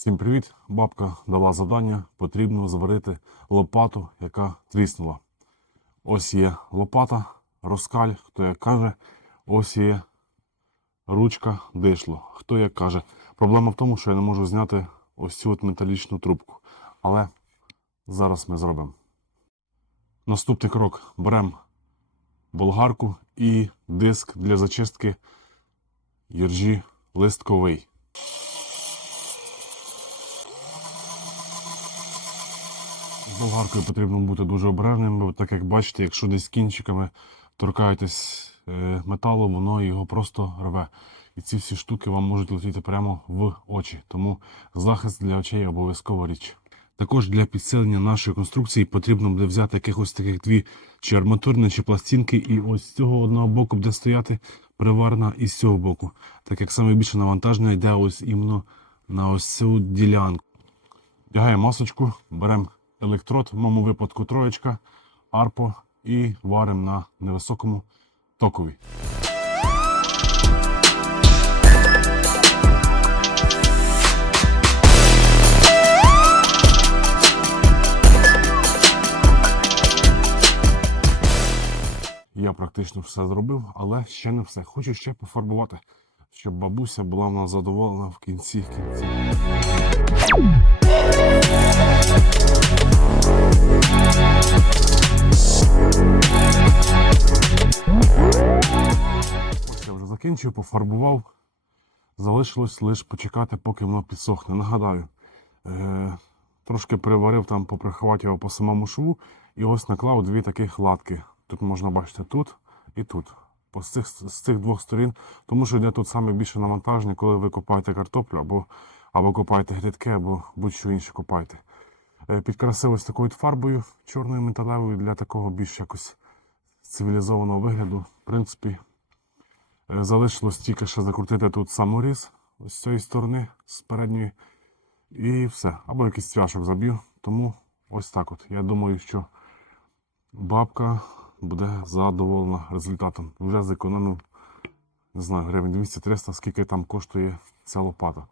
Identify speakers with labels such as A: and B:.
A: Всім привіт! Бабка дала завдання, потрібно зварити лопату, яка тріснула. Ось є лопата, розкаль, хто як каже, ось є ручка дишло. Хто як каже. Проблема в тому, що я не можу зняти ось цю от металічну трубку. Але зараз ми зробимо. Наступний крок. Беремо болгарку і диск для зачистки іржі листковий. З болгаркою потрібно бути дуже обережним, бо так як бачите, якщо десь кінчиками торкаєтесь е, металу, воно його просто рве. І ці всі штуки вам можуть летіти прямо в очі. Тому захист для очей обов'язкова річ. Також для підсилення нашої конструкції потрібно буде взяти якихось таких дві чи арматурні, чи пластинки, і ось з цього одного боку буде стояти приварна і з цього боку. Так як саме більше навантаження йде ось іменно на ось цю ділянку. Вдягаємо масочку, беремо електрод, в моєму випадку троєчка, арпо і варимо на невисокому токові. Я практично все зробив, але ще не все. Хочу ще пофарбувати, щоб бабуся була в нас задоволена в кінці кінців. Ось я вже закінчив, пофарбував. Залишилось лише почекати, поки воно підсохне. Нагадаю, е- трошки переварив там, поприховати його по самому шву, і ось наклав дві таких латки. Тут можна бачити тут і тут. З цих, з цих двох сторін, тому що йде тут саме більше навантаження, коли ви копаєте картоплю або, або копаєте грядки, або будь-що інше копаєте. Е, Підкрасив ось такою фарбою чорною металевою для такого більш якось цивілізованого вигляду. В принципі, е, залишилось тільки ще закрутити тут саморіз з цієї сторони, з передньої, і все. Або якийсь цвяшок заб'ю. Тому ось так от. Я думаю, що бабка буде задоволена результатом. Вже зекономив, не знаю, гривень 200-300, скільки там коштує ця лопата.